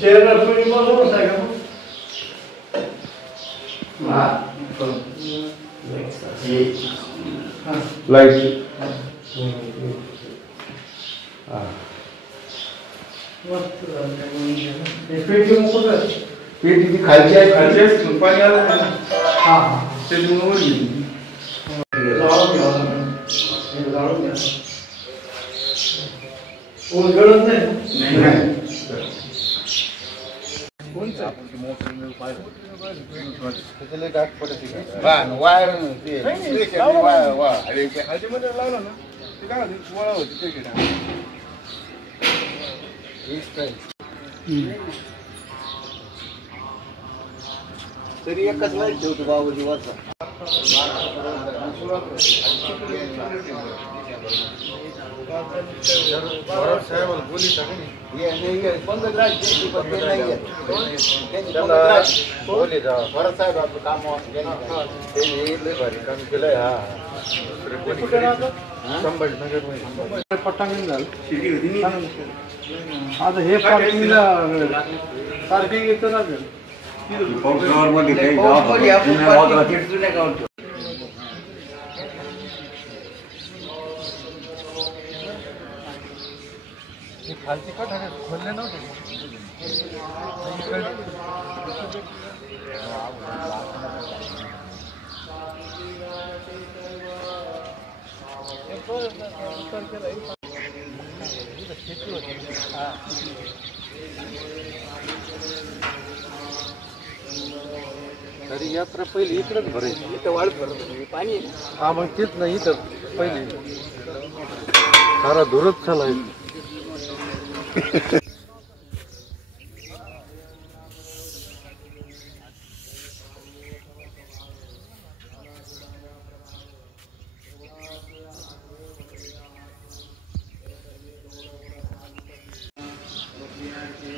चेहरा कोणी बघून आहे का लाईट पेटी ती खालची आहे खालची पाणी आलं ते गळत नाही तरी एकच लाईट ठेवतो बाबूजी वाचा पटांगण झालं आता हे पार्किंग येतं ना खालती का खोलले नव्हते तरी यात्रा पहिली इकडंच भरायची इथं वाढ भरत पाणी हा मग तेच नाही इथं पहिली सारा धुरच चालायचं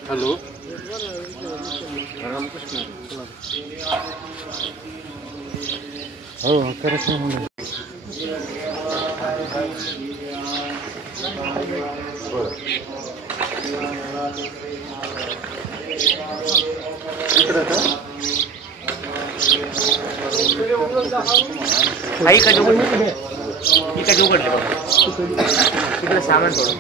हॅलो रामकृष्ण हो करायचं म्हणून इकडे उघडले बघा तिकडे सामान पडून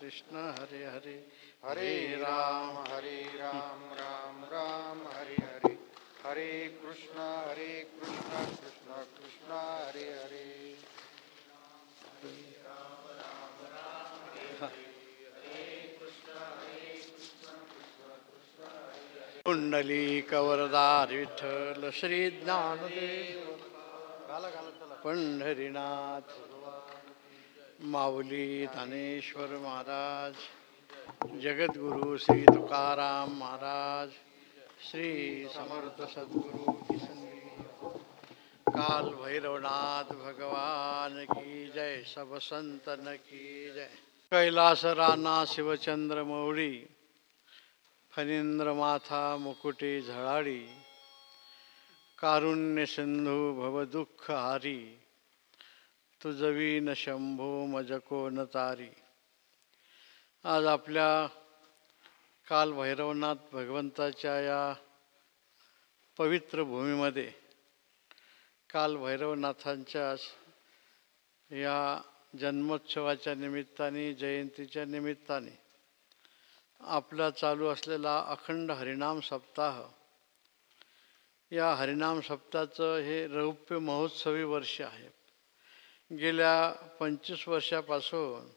कृष्ण हरे हरे हरे राम राम राम हरे हरे हरे कृष्ण कृष्ण कृष्ण हरे हरे कुंडलिक वरदार विठ्ठल श्री ज्ञानदेव पंढरीनाथ माऊली ज्ञानेश्वर महाराज जगद्गुरु श्री तुकाराम महाराज श्री समर्थ सद्गुरु की संगी काल भैरवनाथ भगवान की जय सब संतन की जय कैलास राणा शिवचंद्र मौळी फणींद्र माथा मुकुटे झळाळी कारुण्य सिंधू भव दुःख हारी तुझवीन शंभो मजको न तारी। आज आपल्या काल भैरवनाथ भगवंताच्या या पवित्र भूमीमध्ये काल भैरवनाथांच्या या जन्मोत्सवाच्या निमित्ताने जयंतीच्या निमित्ताने आपला चालू असलेला अखंड हरिनाम सप्ताह, या हरिनाम सप्ताहाचं हे रौप्य महोत्सवी वर्ष आहे। गेल्या 25 वर्षापासून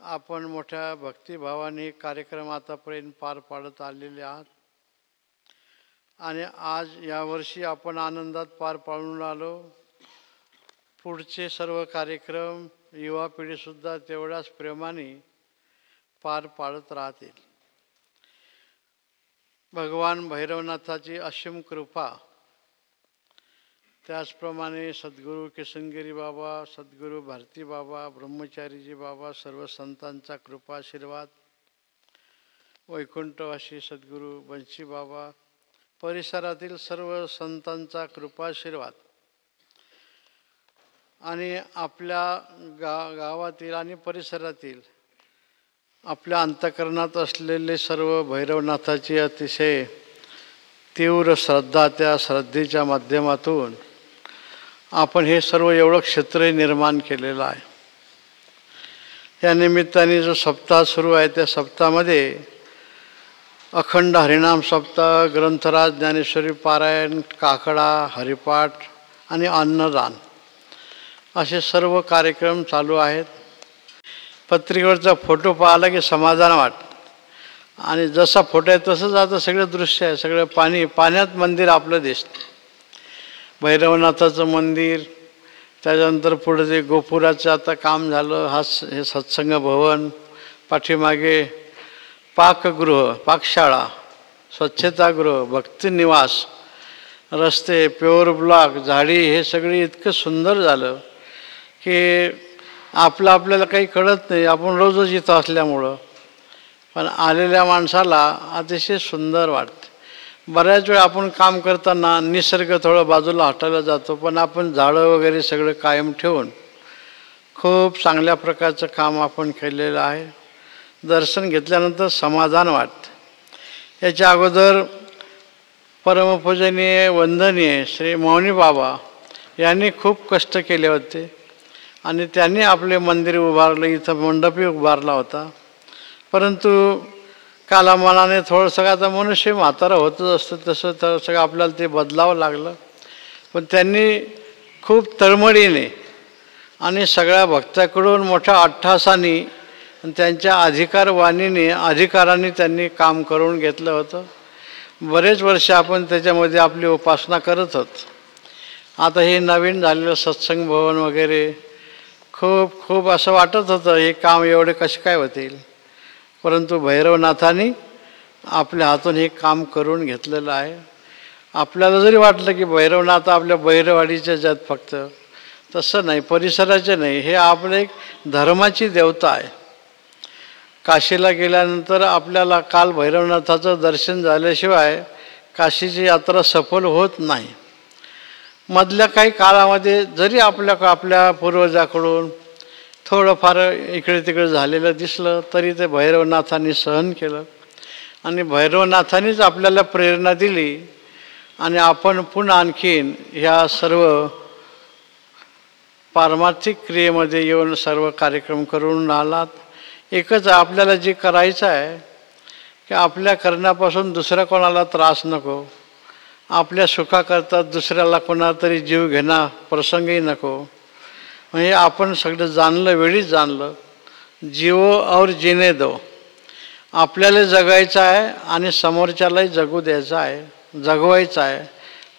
आपण मोठ्या भक्तिभावाने कार्यक्रम आतापर्यंत पार पाडत आलेले आहात। आणि आज यावर्षी आपण आनंदात पार पाडून आलो. पुढचे सर्व कार्यक्रम युवा पिढीसुद्धा तेवढ्याच प्रेमाने पार पाडत राहतील. भगवान भैरवनाथाची असीम कृपा, त्याचप्रमाणे सद्गुरू किशनगिरी बाबा, सद्गुरू भारती बाबा, ब्रह्मचारीजी बाबा, सर्व संतांचा कृपाशीर्वाद, वैकुंठवासी सद्गुरू बंशी बाबा, परिसरातील सर्व संतांचा कृपाशीर्वाद आणि आपल्या गावातील आणि परिसरातील आपल्या अंतःकरणात असलेले सर्व भैरवनाथाची अतिशय तीव्र श्रद्धा, त्या श्रद्धेच्या माध्यमातून आपण हे सर्व एवढं क्षेत्र निर्माण केलेलं आहे. या निमित्ताने जो सप्ताह सुरू आहे त्या सप्ताहामध्ये अखंड हरिनाम सप्ताह, ग्रंथराज ज्ञानेश्वरी पारायण, काकडा, हरिपाठ आणि अन्नदान असे सर्व कार्यक्रम चालू आहेत. पत्रिकेवरचा फोटो पाहिला की समाधान वाटतं आणि जसा फोटो आहे तसंच आता सगळं दृश्य आहे. सगळं पाण्यात मंदिर आपलं दिसतं. भैरवनाथाचं मंदिर, त्याच्यानंतर पुढे जे गोपुराचं आता काम झालं, हे सत्संग भवन, पाठीमागे पाकगृह, पाकशाळा, स्वच्छतागृह, भक्तिनिवास, रस्ते, प्युअर ब्लॉक, झाडी, हे सगळे इतकं सुंदर झालं की आपल्याला काही कळत नाही. आपण रोजच इथं असल्यामुळं, पण आलेल्या माणसाला अतिशय सुंदर वाटतं. बऱ्याच वेळ आपण काम करताना निसर्ग थोडं बाजूला हटायला जातो, पण आपण झाडं वगैरे सगळं कायम ठेवून खूप चांगल्या प्रकारचं काम आपण केलेलं आहे. दर्शन घेतल्यानंतर समाधान वाटतं. याच्या अगोदर परमपूजनीय वंदनीय श्री मौनी बाबा यांनी खूप कष्ट केले होते आणि त्यांनी आपले मंदिर उभारलं, इथं मंडपही उभारला होता. परंतु कालामानाने थोडंसं आता मनुष्य म्हातारा होतच असतं, तसं सगळं आपल्याला ते बदलावं लागलं. पण त्यांनी खूप तळमळीने आणि सगळ्या भक्ताकडून मोठ्या अट्टहासाने आणि त्यांच्या अधिकारांनी त्यांनी काम करून घेतलं होतं. बरेच वर्ष आपण त्याच्यामध्ये आपली उपासना करत होतो. आता हे नवीन झालेलं सत्संग भवन वगैरे खूप असं वाटत होतं हे काम एवढे कसे काय होतील, परंतु भैरवनाथांनी आपल्या हातून हे काम करून घेतलेलं आहे. आपल्याला जरी वाटलं की भैरवनाथ आपल्या भैरवाडीचेच आहेत फक्त, तसं नाही, परिसराचे नाही, हे आपलं एक धर्माची देवता आहे. काशीला गेल्यानंतर आपल्याला काल भैरवनाथाचं दर्शन झाल्याशिवाय काशीची यात्रा सफल होत नाही. मधल्या काही काळामध्ये जरी आपल्या पूर्वजाकडून थोडंफार इकडे तिकडे झालेलं दिसलं तरी ते भैरवनाथांनी सहन केलं आणि भैरवनाथांनीच आपल्याला प्रेरणा दिली आणि आपण पुन्हा आणखीन ह्या सर्व पारमार्थिक क्रियेमध्ये येऊन सर्व कार्यक्रम करून आलात. एकच आपल्याला जे करायचं आहे की आपल्या करण्यापासून दुसऱ्या कोणाला त्रास नको, आपल्या सुखाकरता दुसऱ्याला कोणाला तरी जीव घेणं प्रसंगही नको. म्हणजे आपण सगळं जाणलं, वेळीच जाणलं, जिवो और जीने दो. आपल्याला जगायचं आहे आणि समोरच्यालाही जगू द्यायचं आहे, जगवायचं आहे.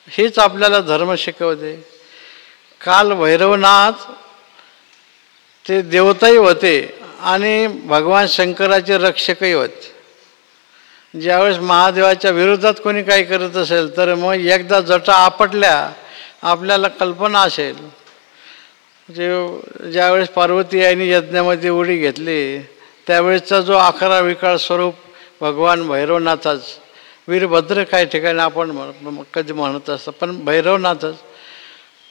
हेच आपल्याला धर्म शिकवते. काल भैरवनाथ ते देवताही होते आणि भगवान शंकराचे रक्षकही होते. ज्यावेळेस महादेवाच्या विरोधात कोणी काही करत असेल तर मग एकदा जटा आपटल्या आपल्याला कल्पना असेल, ज्यावेळेस पार्वती आईने यज्ञामध्ये उडी घेतली त्यावेळेसचा जो आकारा विकार स्वरूप भगवान भैरवनाथच, वीरभद्र काही ठिकाणी आपण कधी म्हणत असतं, पण भैरवनाथच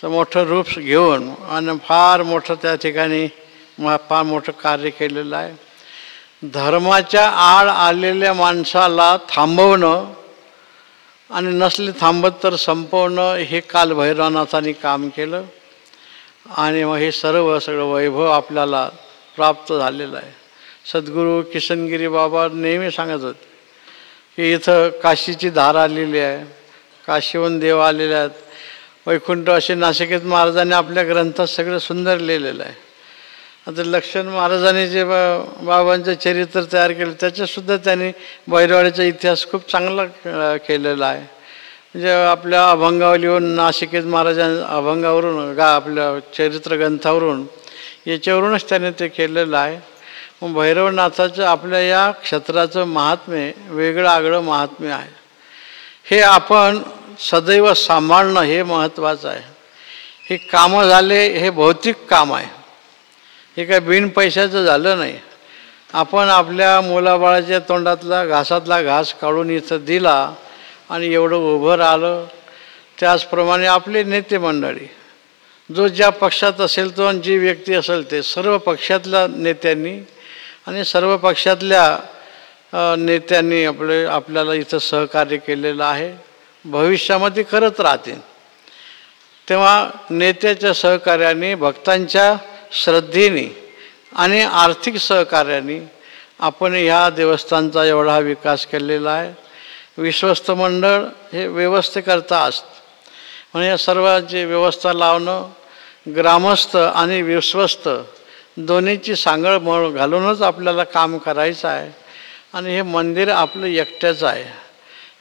तर मोठं रूप घेऊन आणि फार मोठं त्या ठिकाणी फार मोठं कार्य केलेलं आहे. धर्माच्या आड आलेल्या माणसाला थांबवणं आणि नसले थांबत तर संपवणं हे काल भैरवनाथांनी काम केलं आणि मग हे सगळं वैभव आपल्याला प्राप्त झालेलं आहे. सद्गुरू किशनगिरी बाबा नेहमी सांगत होते की इथं काशीची धार आलेली आहे, काशीहून देव आलेले आहेत. वैकुंठ असे नाशिकेत महाराजांनी आपल्या ग्रंथात सगळं सुंदर लिहिलेलं आहे. आता लक्ष्मण महाराजांनी जे बाबांचं चरित्र तयार केलं त्याच्यातसुद्धा त्यांनी भैरवाडीचा इतिहास खूप चांगला केलेला आहे. म्हणजे आपल्या अभंगावलीवरून नाशिकेत अभंगावरून आपल्या चरित्रग्रंथावरून याच्यावरूनच त्याने ते केलेलं आहे. मग भैरवनाथाचं आपल्या या क्षेत्राचं महात्म्य वेगळं आगळं महात्म्य आहे. हे आपण सदैव सांभाळणं हे महत्त्वाचं आहे. हे कामं झाले हे भौतिक काम आहे, हे काय बिन पैशाचं झालं नाही. आपण आपल्या मुलाबाळाच्या तोंडातला घासातला घास काढून इथं दिला आणि एवढं उभं राहिलं. त्याचप्रमाणे आपले नेते मंडळी जो ज्या पक्षात असेल तो आणि जी व्यक्ती असेल ते सर्व पक्षातल्या नेत्यांनी आणि सर्व पक्षातल्या नेत्यांनी आपल्याला इथं सहकार्य केलेलं आहे, भविष्यामध्ये करत राहतील. तेव्हा नेत्याच्या सहकार्याने, भक्तांच्या श्रद्धेने आणि आर्थिक सहकार्याने आपण ह्या देवस्थानचा एवढा विकास केलेला आहे. विश्वस्त मंडळ हे व्यवस्थेकरता असतं, म्हणजे या सर्वांची व्यवस्था लावणं, ग्रामस्थ आणि विश्वस्त दोन्हीची सांगड घालूनच आपल्याला काम करायचं आहे. आणि हे मंदिर आपलं एकट्याचं आहे,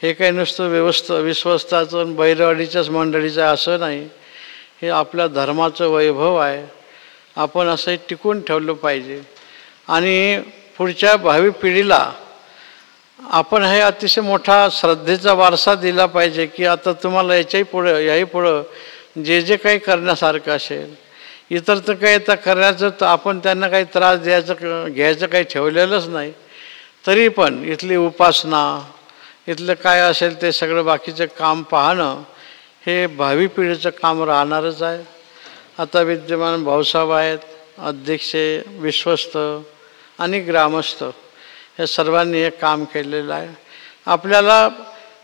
हे काही नुसतं विश्वस्ताचं आणि बैरवाडीच्याच मंडळीचं आहे असं नाही. हे आपल्या धर्माचं वैभव आहे, आपण असं टिकून ठेवलं पाहिजे. आणि पुढच्या भावी पिढीला आपण हे अतिशय मोठा श्रद्धेचा वारसा दिला पाहिजे की आता तुम्हाला याही पुढं जे काही करण्यासारखं असेल, इतर तर काही आता करण्याचं तर आपण त्यांना काही त्रास घ्यायचं काही ठेवलेलंच नाही. तरी पण इथली उपासना, इथलं काय असेल ते सगळं बाकीचं काम पाहणं हे भावी पिढीचं काम राहणारच आहे. आता विद्यमान भाऊसाहेब आहेत, अध्यक्ष, विश्वस्त आणि ग्रामस्थ हे सर्वांनी हे काम केलेलं आहे. आपल्याला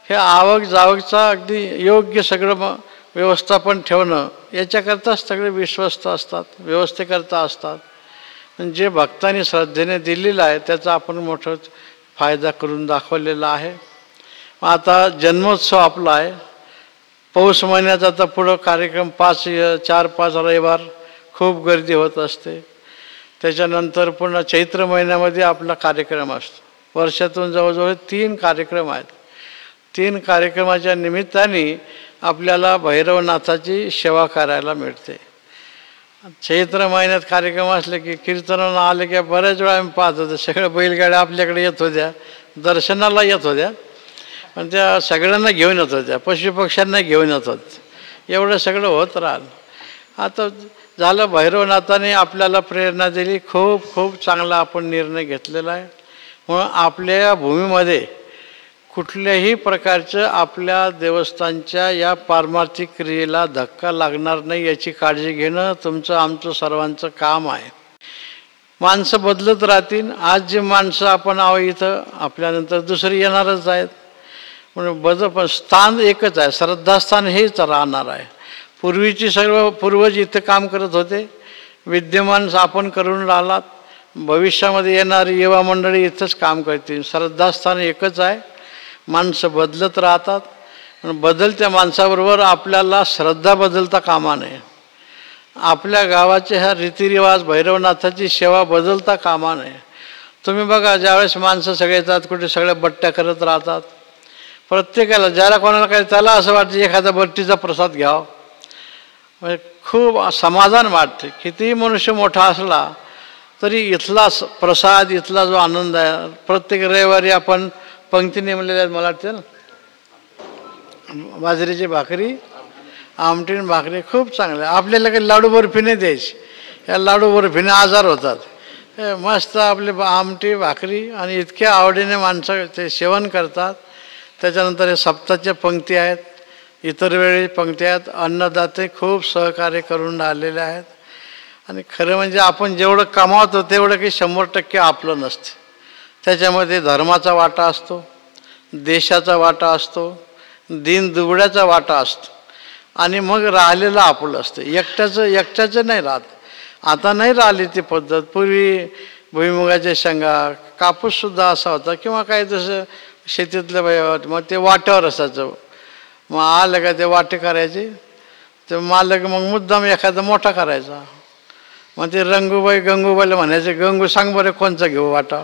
हे आवक जावकचा अगदी योग्य सगळं व्यवस्थापन ठेवणं याच्याकरताच सगळे विश्वस्त असतात, व्यवस्थेकरता असतात. जे भक्तांनी श्रद्धेने दिलेलं आहे त्याचा आपण मोठा फायदा करून दाखवलेला आहे. आता जन्मोत्सव आपला आहे, पौष महिन्याचा आता पुढं कार्यक्रम 4-5 रविवार खूप गर्दी होत असते. त्याच्यानंतर पुन्हा चैत्र महिन्यामध्ये आपला कार्यक्रम असतो. वर्षातून जवळजवळ 3 कार्यक्रम आहेत. 3 कार्यक्रमाच्या निमित्ताने आपल्याला भैरवनाथाची सेवा करायला मिळते. चैत्र महिन्यात कार्यक्रम असले की कीर्तनाला आले की बऱ्याच वेळा आम्ही पाहत होतो, सगळ्या बैलगाड्या आपल्याकडे येत होत्या, दर्शनाला येत होत्या, पण त्या सगळ्यांना घेऊन येत होत्या, पशुपक्ष्यांना घेऊन येत होत. एवढं सगळं होत राहिलं. आता झालं, भैरवनाथाने आपल्याला प्रेरणा दिली, खूप खूप चांगला आपण निर्णय घेतलेला आहे. म्हणून आपल्या या भूमीमध्ये कुठल्याही प्रकारचं आपल्या देवस्थानच्या या पारमार्थिक क्रियेला धक्का लागणार नाही याची काळजी घेणं तुमचं आमचं सर्वांचं काम आहे. माणसं बदलत राहतील. आज जी माणसं आपण आहो इथं, आपल्यानंतर दुसरी येणारच आहेत. म्हणून पण स्थान एकच आहे, श्रद्धास्थान हेच राहणार आहे. पूर्वीची सर्व पूर्वज इथं काम करत होते, विद्यमान आपण करून राहिलात, भविष्यामध्ये येणारी युवा मंडळी इथंच काम करतील. श्रद्धास्थान एकच आहे. माणसं बदलत राहतात, बदलत्या माणसाबरोबर आपल्याला श्रद्धा बदलता कामा नये. आपल्या गावाचे ह्या रीतिरिवाज, भैरवनाथाची सेवा बदलता कामा नये. तुम्ही बघा, ज्यावेळेस माणसं सगळे येतात, कुठे सगळ्या बट्ट्या करत राहतात, प्रत्येकाला ज्याला कोणाला काय त्याला असं वाटतं एखादा बट्टीचा प्रसाद घ्यावा, म्हणजे खूप समाधान वाटते. कितीही मनुष्य मोठा असला तरी इथला प्रसाद, इथला जो आनंद आहे. प्रत्येक रविवारी आपण पंक्ती नेमलेल्या आहेत, मला वाटतं ना, बाजरीची भाकरी, आमटीन भाकरी खूप चांगले. आपल्याला काही लाडू बर्फीने द्यायची, या लाडू बर्फीने आजार होतात. मस्त आपले आमटी भाकरी आणि इतक्या आवडीने माणसं ते सेवन करतात. त्याच्यानंतर हे सप्ताच्या पंक्ती आहेत, इतर वेळी पंक्ती आहेत. अन्नदाते खूप सहकार्य करून राहिलेले आहेत. आणि खरं म्हणजे आपण जेवढं कमावतो तेवढं काही 100% आपलं नसते. त्याच्यामध्ये धर्माचा वाटा असतो, देशाचा वाटा असतो, दीनदुबळ्याचा वाटा असतो, आणि मग राहिलेलं आपलं असतं. एकट्याचं नाही राहत. आता नाही राहिली ती पद्धत. पूर्वी भुईमुगाच्या शेंगा, कापूससुद्धा असा होता, किंवा काय तसं शेतीतलं मग ते वाट्यावर असायचं. मग आलं का ते वाटे करायचे, ते मालक मग मुद्दाम एखादा मोठा करायचा. मग ते गंगूबाईला म्हणायचे, गंगू सांग बरं कोणचा घेऊ वाटा.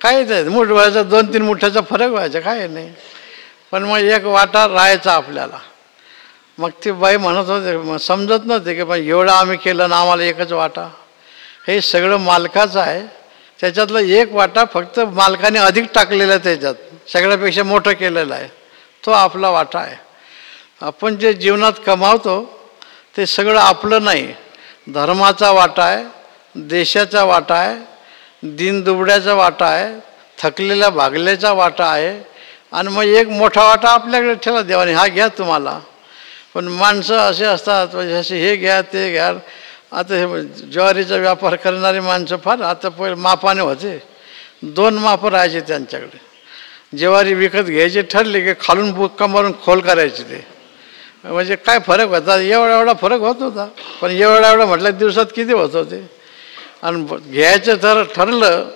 काय ते मुठ व्हायचा, 2-3 मुठ्याचा फरक व्हायचा, काय नाही. पण मग एक वाटा राहायचा आपल्याला. मग ती बाई म्हणत होते, मग समजत नव्हते की पण एवढं आम्ही केलं ना आम्हाला एकच वाटा. हे सगळं मालकाचं आहे, त्याच्यातलं एक वाटा फक्त मालकाने अधिक टाकलेला आहे, त्याच्यात सगळ्यापेक्षा मोठं केलेलं आहे, तो आपला वाटा आहे. आपण जे जीवनात कमावतो ते सगळं आपलं नाही, धर्माचा वाटा आहे, देशाचा वाटा आहे, दीनदुबळ्याचा वाटा आहे, थकलेल्या भागल्याचा वाटा आहे. आणि मग एक मोठा वाटा आपल्याकडे ठेवला देवाने, हा घ्या तुम्हाला. पण माणसं असे असतात म्हणजे असे हे घ्या ते घ्या. आता हे ज्वारीचा व्यापार करणारी माणसं फार आता पहिले मापाने होते, 2 मापं राहायचे त्यांच्याकडे. ज्वारी विकत घ्यायची ठरली की खालून बुक्का मारून खोल करायचे ते. म्हणजे काय फरक होता, एवढा फरक होत होता. पण एवढा म्हटलं दिवसात किती होत होते. आणि घ्यायचं ठरलं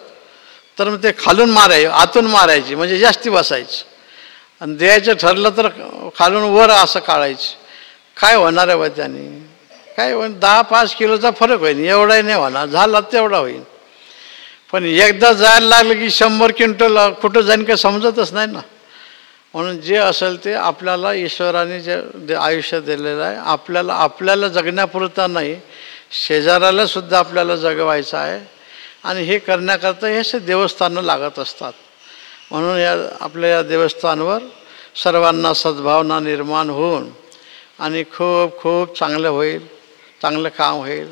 तर मग ते खालून मारायचे, आतून मारायची म्हणजे जास्ती बसायची. आणि द्यायचं ठरलं तर खालून वर असं काढायचं. काय होणार आहे बा त्याने, काय 10-5 किलोचा फरक होईल, एवढाही नाही होणार, झाला तेवढा होईल. पण एकदा जायला लागलं की 100 क्विंटल कुठं जाईन काय समजतच नाही ना. म्हणून जे असेल ते आपल्याला ईश्वराने जे आयुष्य दिलेलं आहे, आपल्याला जगण्यापुरता नाही, शेजाऱ्याला सुद्धा आपल्याला जगवायचं आहे. आणि हे करण्याकरता हे असे देवस्थानं लागत असतात. म्हणून आपल्या या देवस्थानवर सर्वांना सद्भावना निर्माण होऊन आणि खूप खूप चांगलं होईल, चांगलं काम होईल.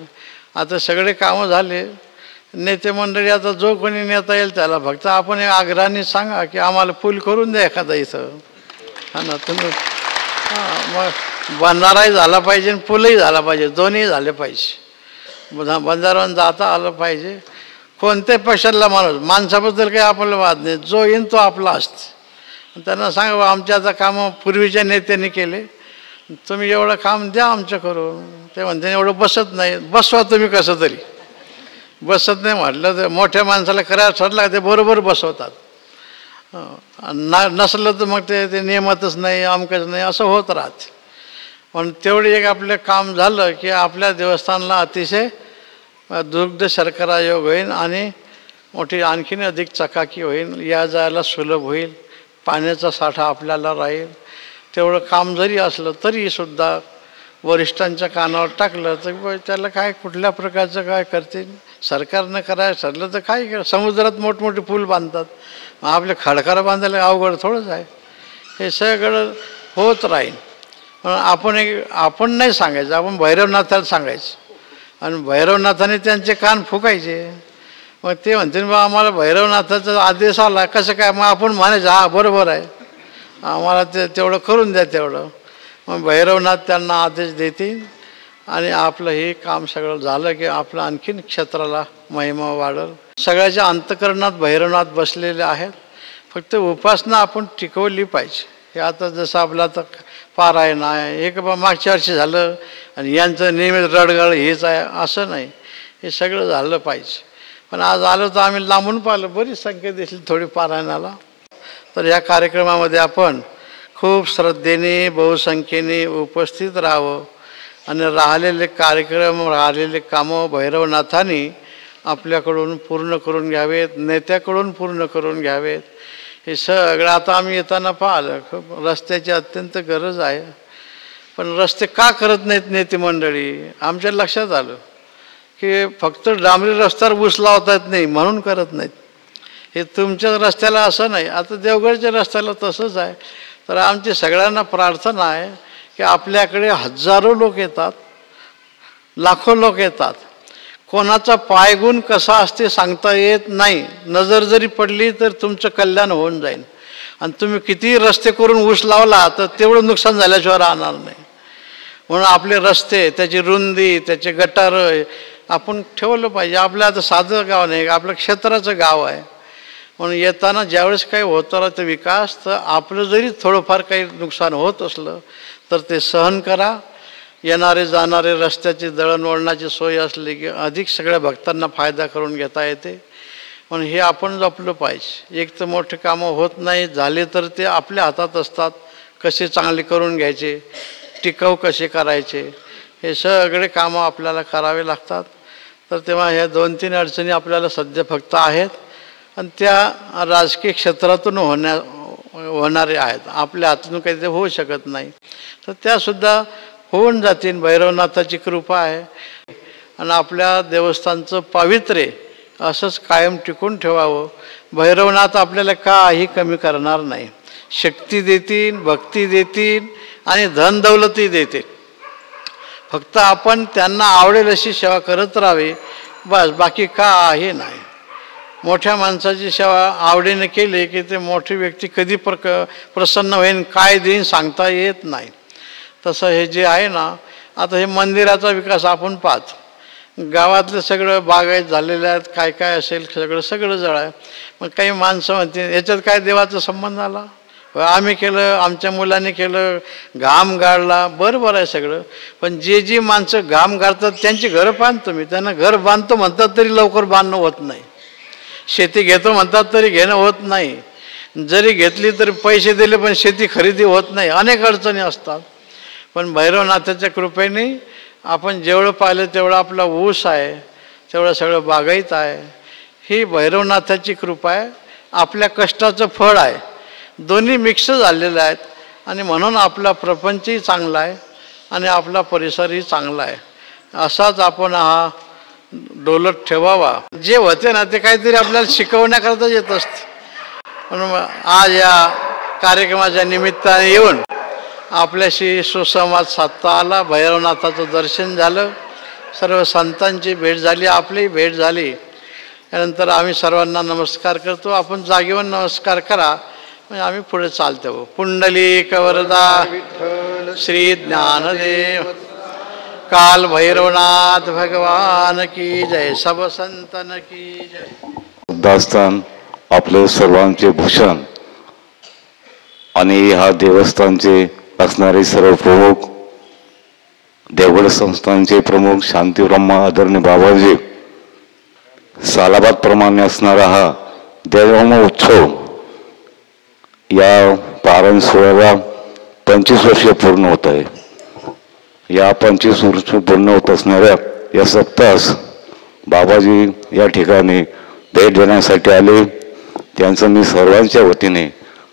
आता सगळे कामं झाले, नेते मंडळी आता जो कोणी नेता येईल त्याला फक्त आपण आग्रहाने सांगा की आम्हाला पूल करून द्या एखादा इथं. हा ना, तुम्ही मग बंधाराही झाला पाहिजे आणि पूलही झाला पाहिजे, दोन्ही झाले पाहिजे. बंधारावर जाता आलं पाहिजे. कोणत्या पक्षाला माणसाबद्दल काही आपल्याला वाद नाही, जो येईन तो आपला असते. त्यांना सांगा आमच्या आता कामं पूर्वीच्या नेत्यांनी केले, तुम्ही एवढं काम द्या आमचं करून. ते म्हणते एवढं बसत नाही, बसवा तुम्ही कसं तरी. बसत नाही म्हटलं तर मोठ्या माणसाला करायला ठरलं ते बरोबर बसवतात. नसलं तर मग ते नियमातच नाही, अमकच नाही, असं होत राहते. पण तेवढी एक आपलं काम झालं की आपल्या देवस्थानाला अतिशय दुग्ध शर्करा योग होईल आणि मोठी आणखीन अधिक चकाकी होईल, या जायला सुलभ होईल, पाण्याचा साठा आपल्याला राहील. तेवढं काम जरी असलं तरीसुद्धा वरिष्ठांच्या कानावर टाकलं तर त्याला काय कुठल्या प्रकारचं काय करतील. सरकारनं करायचं ठरलं तर काय, समुद्रात मोठमोठे पूल बांधतात, आपले खडकारा बांधायला अवघड थोडंच आहे. हे सगळं होत राहील. पण आपण नाही सांगायचं, आपण भैरवनाथाला सांगायचं. आणि भैरवनाथाने त्यांचे कान फुकायचे. मग ते म्हणतील बा आम्हाला भैरवनाथाचा आदेश आला कसं काय, मग आपण म्हणायचं हा बरोबर आहे, आम्हाला तेवढं करून द्या तेवढं. मग भैरवनाथ त्यांना आदेश देतील आणि आपलं हे काम सगळं झालं की आपलं आणखीन क्षेत्राला महिमा वाढेल. सगळ्याच्या अंतःकरणात भैरवनाथ बसलेले आहेत, फक्त उपासना आपण टिकवली पाहिजे. हे आता जसं आपलं आता पारायण आहे, हे का मागच्या वर्षी झालं आणि यांचं नियमित रडगड हेच आहे असं नाही, हे सगळं झालं पाहिजे. पण आज आलो तर आम्ही लांबून पाहिलं, बरीच संख्या दिसली थोडी पारायणाला. तर या कार्यक्रमामध्ये आपण खूप श्रद्धेने बहुसंख्येने उपस्थित राहावं आणि राहिलेले कार्यक्रम राहिलेले कामं भैरवनाथांनी आपल्याकडून पूर्ण करून घ्यावेत, नेत्याकडून पूर्ण करून घ्यावेत. हे सगळं आता आम्ही येताना पाहिलं, खूप रस्त्याची अत्यंत गरज आहे. पण रस्ते का करत नाहीत नेते मंडळी, आमच्या लक्षात आलं की फक्त डांबरी रस्त्यावर ऊस लावता येत नाही म्हणून करत नाहीत. हे तुमच्या रस्त्याला असं नाही, आता देवगडच्या रस्त्याला तसंच आहे. तर आमची सगळ्यांना प्रार्थना आहे की आपल्याकडे हजारो लोक येतात, लाखो लोक येतात. कोणाचा पायगुण कसा असते सांगता येत नाही. नजर जरी पडली तर तुमचं कल्याण होऊन जाईल. आणि तुम्ही किती रस्ते करून ऊस लावला तर तेवढं नुकसान झाल्याशिवाय राहणार नाही. म्हणून आपले रस्ते, त्याची रुंदी, त्याचे गटार आपण ठेवलं पाहिजे. आपलं आता साधं गाव नाही, आपलं क्षेत्राचं गाव आहे. म्हणून येताना ज्यावेळेस काही होतं राहतं विकास, तर आपलं जरी थोडंफार काही नुकसान होत असलं तर ते सहन करा. येणारे जाणारे रस्त्याची दळणवळणाची सोय असली की अधिक सगळ्या भक्तांना फायदा करून घेता येते. म्हणून हे आपण जपलं पाहिजे. एक तर मोठे कामं होत नाही, झाले तर ते आपल्या हातात असतात, कसे चांगले करून घ्यायचे, टिकाऊ कसे करायचे, हे सगळे कामं आपल्याला करावे लागतात. तर तेव्हा ह्या 2-3 अडचणी आपल्याला सध्या फक्त आहेत आणि त्या राजकीय क्षेत्रातून होणारे आहेत, आपल्या हातून काही ते होऊ शकत नाही, तर त्यासुद्धा होऊन जातील. भैरवनाथाची कृपा आहे आणि आपल्या देवस्थानचं पावित्र्य असंच कायम टिकून ठेवावं. भैरवनाथ आपल्याला काही कमी करणार नाही. शक्ती देतील, भक्ती देतील आणि धन दौलती देतील. फक्त आपण त्यांना आवडेल अशी सेवा करत राहावी, बस, बाकी काही नाही. मोठ्या माणसाची सेवा आवडीने केली की ते मोठी व्यक्ती कधी प्रसन्न होईल, काय देईन सांगता येत नाही. तसं हे जे आहे ना, आता हे मंदिराचा विकास आपण पाहत, गावातलं सगळं बागायत झालेलं आहेत, काय काय असेल सगळं जळ आहे. मग काही माणसं म्हणते याच्यात काय देवाचा संबंध आला, आम्ही केलं, आमच्या मुलांनी केलं, घाम गाळला, बरोबर आहे सगळं. पण जे जी माणसं घाम गाळतात त्यांची घरं बांधतो मी, त्यांना घर बांधतो म्हणतात तरी लवकर बांधणं होत नाही. शेती घेतो म्हणतात तरी घेणं होत नाही. जरी घेतली तरी पैसे दिले पण शेती खरेदी होत नाही. अनेक अडचणी असतात. पण भैरवनाथाच्या कृपेने आपण जेवढं पाहिलं तेवढं आपला ऊस आहे, तेवढं सगळं बागायत आहे. ही भैरवनाथाची कृपा आहे, आपल्या कष्टाचं फळ आहे. दोन्ही मिक्स झालेलं आहेत आणि म्हणून आपला प्रपंचही चांगला आहे आणि आपला परिसरही चांगला आहे. असाच आपण हा डोलत ठेवावा. जे होते ना ते काहीतरी आपल्याला शिकवण्याकरता येत असते. म्हणून आज या कार्यक्रमाच्या निमित्ताने येऊन आपल्याशी सुसंवाद साधता आला. भैरवनाथाचं दर्शन झालं, सर्व संतांची भेट झाली, आपलीही भेट झाली. त्यानंतर आम्ही सर्वांना नमस्कार करतो. आपण जागेवर नमस्कार करा म्हणजे आम्ही पुढे चालतो. पुंडलिक वरदा श्री ज्ञानदेव काल भैरवनाथ भगवान की जय, सब संतन की जय. दास्तान आपले सर्वांचे भूषण आणि ह्या देवस्थानचे असणारे सर्व प्रमुख, देवगड संस्थानचे प्रमुख शांतीब्रह्मा आदरणीय बाबाजी, सालाबाद प्रमाणे असणारा हा देवधर्म उत्सव या पारण सोहळ्याला 25 वर्ष पूर्ण होत आहे. या 25 वर्ष पूर्ण होत असणाऱ्या या सप्ताहास बाबाजी या ठिकाणी भेट देण्यासाठी आले. त्यांचं मी सर्वांच्या वतीने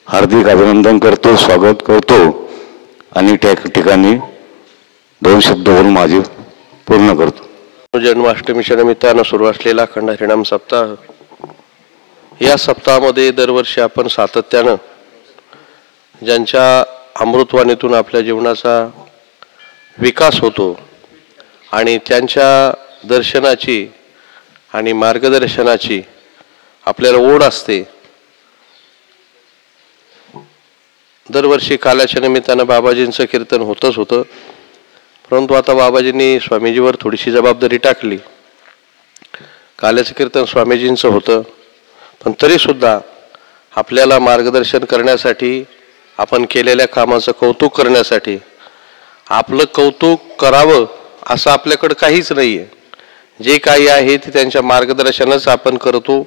हार्दिक अभिनंदन करतो, स्वागत करतो आणि त्या ठिकाणी 2 शब्द बोलून माझे पूर्ण करतो. जन्माष्टमीच्या निमित्तानं सुरू असलेला अखंड हरिनाम सप्ताह, या सप्ताहामध्ये दरवर्षी आपण सातत्यानं ज्यांच्या अमृतवाणीतून आपल्या जीवनाचा विकास होतो आणि त्यांच्या दर्शनाची आणि मार्गदर्शनाची आपल्याला ओढ असते. दरवर्षी काल्याच्या निमित्तानं बाबाजींचं कीर्तन होतंच होतं, परंतु आता बाबाजींनी स्वामीजीवर थोडीशी जबाबदारी टाकली. काल्याचं कीर्तन स्वामीजींचं होतं, पण तरीसुद्धा आपल्याला मार्गदर्शन करण्यासाठी, आपण केलेल्या कामाचं कौतुक करण्यासाठी, आपलं कौतुक करावं असं आपल्याकडं काहीच नाही आहे. जे काही आहे ते त्यांच्या मार्गदर्शनच आपण करतो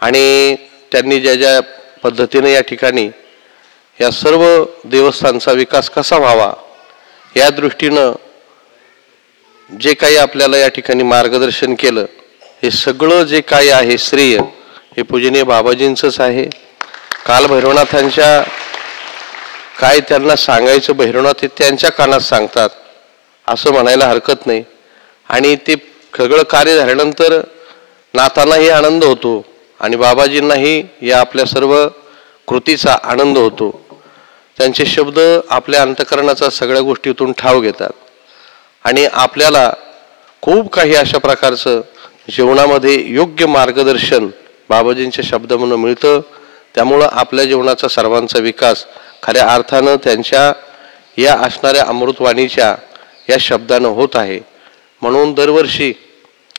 आणि त्यांनी ज्या ज्या पद्धतीने या ठिकाणी या सर्व देवस्थानचा विकास कसा व्हावा या दृष्टीनं जे काही आपल्याला या ठिकाणी मार्गदर्शन केलं, हे सगळं जे काही आहे श्रेय हे पूजनीय बाबाजींचंच आहे. काल भैरवनाथांच्या काय त्यांना सांगायचं, भैरवनाथ हे त्यांच्या कानात सांगतात असं म्हणायला हरकत नाही. आणि ते सगळं कार्य झाल्यानंतर नाथांनाही आनंद होतो आणि बाबाजींनाही या आपल्या सर्व कृतीचा आनंद होतो. त्यांचे शब्द आपल्या अंतःकरणाचा सगळ्या गोष्टीतून ठाव घेतात आणि आपल्याला खूप काही अशा प्रकारचं जीवनामध्ये योग्य मार्गदर्शन बाबाजींच्या शब्दामधून मिळतं. त्यामुळं आपल्या जीवनाचा सर्वांचा विकास खऱ्या अर्थानं त्यांच्या या असणाऱ्या अमृतवाणीच्या या शब्दानं होत आहे. म्हणून दरवर्षी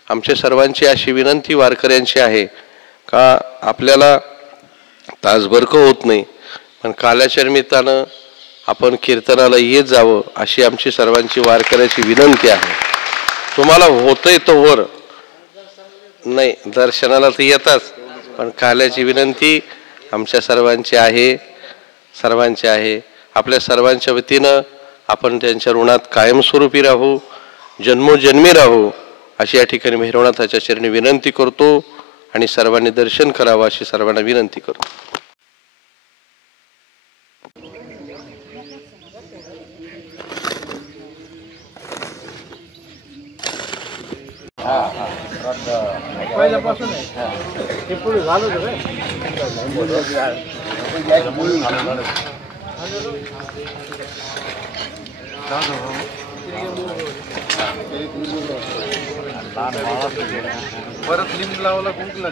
आमच्या सर्वांची अशी विनंती वारकऱ्यांची आहे का आपल्याला तासभर होत नाही, पण काल्याच्या निमित्तानं आपण कीर्तनाला येत जावं अशी आमची सर्वांची वारकऱ्याची विनंती आहे. तुम्हाला होतंय तो वर नाही, दर्शनाला तर येतात, पण काल्याची विनंती आमच्या सर्वांची आहे, सर्वांची आहे. आपल्या सर्वांच्या वतीनं आपण त्यांच्या ऋणात कायमस्वरूपी राहू, जन्मोजन्मी राहू अशी या ठिकाणी भैरवनाथाच्या चरणी विनंती करतो आणि सर्वांनी दर्शन करावं अशी सर्वांना विनंती करतो. पहिल्यापासून आहे ते पुढे झालं होतं परत लिंब लावला कुंकला